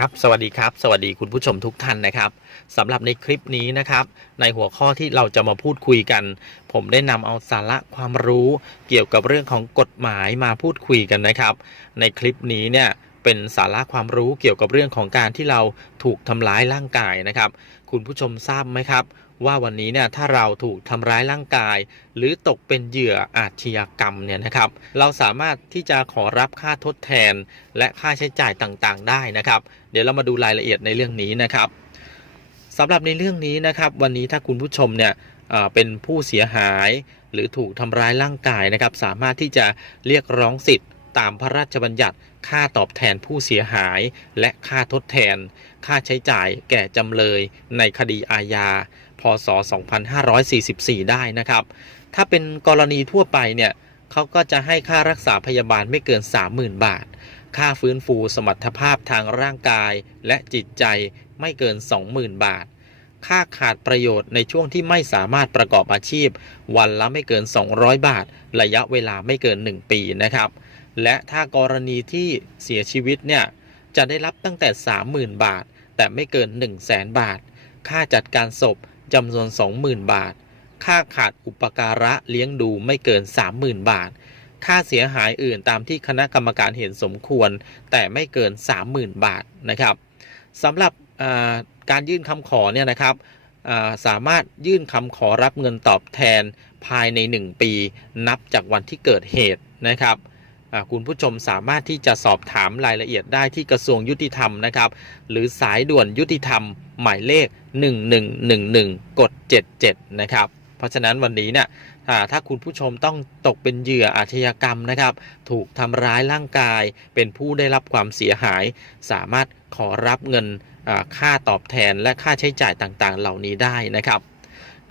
ครับสวัสดีครับ สวัสดีคุณผู้ชมทุกท่านนะครับสำหรับในคลิปนี้นะครับ ในหัวข้อที่เราจะมาพูดคุยกัน ผมได้นำเอาสาระความรู้เกี่ยวกับเรื่องของกฎหมายมาพูดคุยกันนะครับ ในคลิปนี้เนี่ยเป็นสาระความรู้เกี่ยวกับเรื่องของการที่เราถูกทำร้ายร่างกายนะครับ คุณผู้ชมทราบไหมครับ ว่าวันนี้เนี่ยถ้าเราถูกทำร้ายร่างกาย หรือตกเป็นเหยื่ออาชญากรรมเนี่ยนะครับ เราสามารถที่จะขอรับค่าทดแทน และค่าใช้จ่ายต่างๆ ได้นะครับ เดี๋ยวเรามาดูรายละเอียดในเรื่องนี้นะครับสำหรับในเรื่องนี้นะครับ วันนี้ถ้าคุณผู้ชมเนี่ยเป็นผู้เสียหายหรือถูกทำร้ายร่างกายนะครับ สามารถที่จะเรียกร้องสิทธิ์ตามพระราชบัญญัติค่าตอบแทนผู้เสียหาย และค่าทดแทน ค่าใช้จ่ายแก่จำเลยในคดีอาญา พศ 2544 ได้นะครับ ถ้าเป็นกรณีทั่วไปเนี่ยเขาก็จะให้ค่ารักษาพยาบาลไม่เกิน 30,000 บาท ค่าฟื้นฟูสมรรถภาพทางร่างกายและจิตใจไม่เกิน 20,000 บาท ค่าขาดประโยชน์ในช่วงที่ไม่สามารถประกอบอาชีพ วันละไม่เกิน 200 บาท ระยะเวลาไม่เกิน 1 ปีนะครับ และถ้ากรณีที่เสียชีวิตเนี่ยจะได้รับตั้งแต่ 30,000 บาท แต่ไม่เกิน 1 0 0 0 0แบาท ค่าจัดการศพ จำนวน 20,000 บาท ค่าขาดอุปการะเลี้ยงดูไม่เกิน 30,000 บาท ค่าเสียหายอื่นตามที่คณะกรรมการเห็นสมควร แต่ไม่เกิน 30,000 บาทนะครับสำหรับการยื่นคำขอเนี่ยนะครับสามารถยื่นคำขอรับเงินตอบแทนภายใน 1 ปี นับจากวันที่เกิดเหตุนะครับ คุณผู้ชมสามารถที่จะสอบถามรายละเอียดได้ที่กระทรวงยุติธรรมนะครับ หรือสายด่วนยุติธรรม หมายเลข 1111 กด 77 นะครับ เพราะฉะนั้นวันนี้เนี่ยถ้าคุณผู้ชมต้องตกเป็นเหยื่ออาชญากรรมนะครับ ถูกทำร้ายร่างกาย เป็นผู้ได้รับความเสียหาย สามารถขอรับเงินค่าตอบแทนและค่าใช้จ่ายต่างๆ เหล่านี้ได้นะครับ